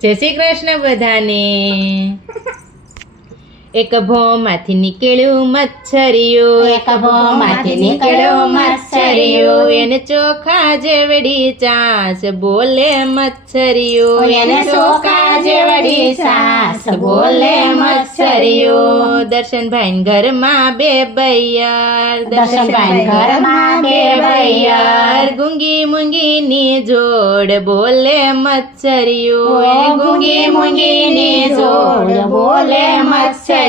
જય શ્રી કૃષ્ણ બધાને। એક ભોમાંથી નીકળ્યું મચ્છરિયું, એક ભોમાંથી નીકળ્યો મચ્છરિયું, એને ચોખા જેવડી ચાંચ બોલે મચ્છરિયું, એને ચોખા જેવડી સાસ બોલે મચ્છરિયું। દર્શનભાઈ ઘરમાં બે બૈયાર, દર્શનભાઈ ઘરમાં બે બૈયાર, ગુંગી મૂંગીની જોડ બોલે મચ્છરિયું, ગુંગી મૂંગીની જોડ બોલે મચ્છરિયું।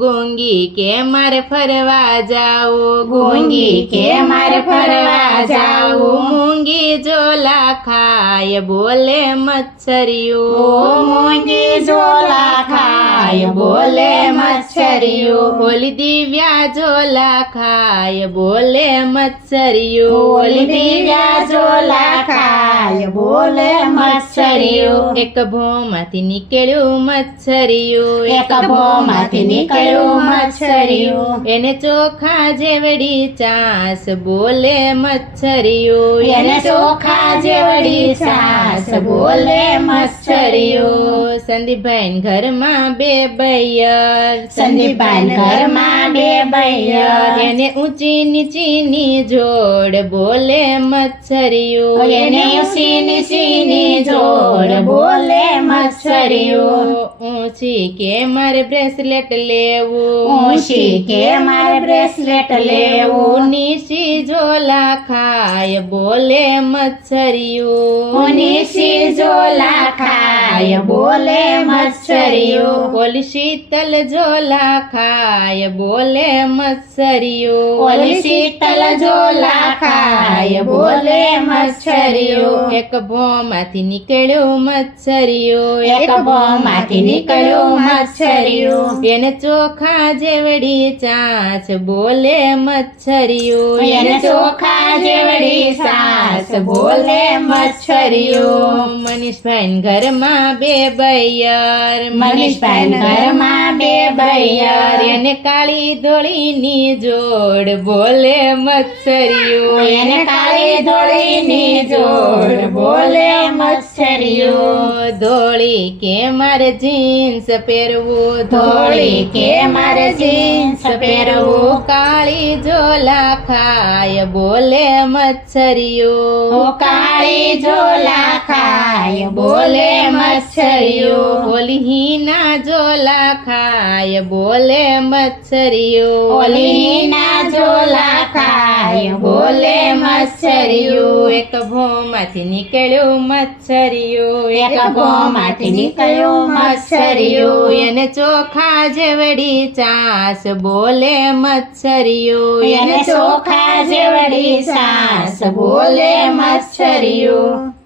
ગુંગી કે મારે ફરવા જાવું, ગુંગી કે મારે ફરવા જાવું, મૂંગી જોલા ખાય બોલે મચ્છરિયું, મૂંગી ઝોલા ખાય બોલે મચ્છરિયું। ઓલી દિવ્યા જોલા ખાય બોલે મચ્છરિયું, ઓલી દિવ્યા ઝોલા ખાય બોલે મચ્છરિયું। એક ભોમાંથી નીકળ્યું મચ્છરિયું, એક ભોમાંથી નીકળ્યું મચ્છરિયું, એને ચોખા જેવડી ચાંસ બોલે મચ્છરિયું, એને ચોખા જેવડી સાસ બોલે મચ્છરિયું। સંદીપભાઈ ઘરમાં બે બૈયર, સંદીપભાઈ ઘરમાં બે બૈયર, એને ઊંચી નીચીની જોડ બોલે મચ્છરિયું, એને ઊંચી સીની જોડ બોલે મચ્છરિયું। ઊંચી કે મારે બ્રેસલેટ લેવું, ઊંચી કે મારે બ્રેસલેટ લેવું, નીચી ઝોલા ખાય બોલે મચ્છરિયું, નીચી ઝોલા ખાય બોલે મચ્છરિયું। ઓલી શીતલ ઝોલા ખાય બોલે મચ્છરિયું, ઓલી શીતલ ઝોલા ખાય બોલે મચ્છરિયું। એક ભોમાંથી નીકળ્યું મચ્છરિયું, એક ભોમાંથી નીકળ્યું મચ્છરિયું, એને ચોખા જેવડી ચાંચ બોલે મચ્છરિયું, એને ચોખા જેવડી સાસ બોલે મચ્છરિયું। મનીષભાઈ ઘરમાં બે બૈયર, મનીષભાઈ ઘરમાં બે બૈયર, એને કાળી ધોળીની જોડ બોલે મચ્છરિયું, એને કાળી ધોળીની જોડ બોલે મચ્છરિયું। ધોળી કે મારે જીન્સ પહેરવું, ધોળી કે મારે જીન્સ પહેરવું, કાળી ઝોલા ખાય બોલે મચ્છરિયું, કાળી ઝોલા ખાય બોલે મચ્છરિયું। ઓલી હીના ઝોલા ખાય બોલે મચ્છરિયું, ઓલી ના ઝોલા ખાય બોલે મચ્છરિયું। એક ભોમાંથી નીકળ્યું મચ્છરિયું, એક ભોમાંથી નીકળ્યું મચ્છરિયું, એને ચોખા જેવડી ચાંસ બોલે મચ્છરિયું, એને ચોખા જેવડી સાસ બોલે મચ્છરિયું।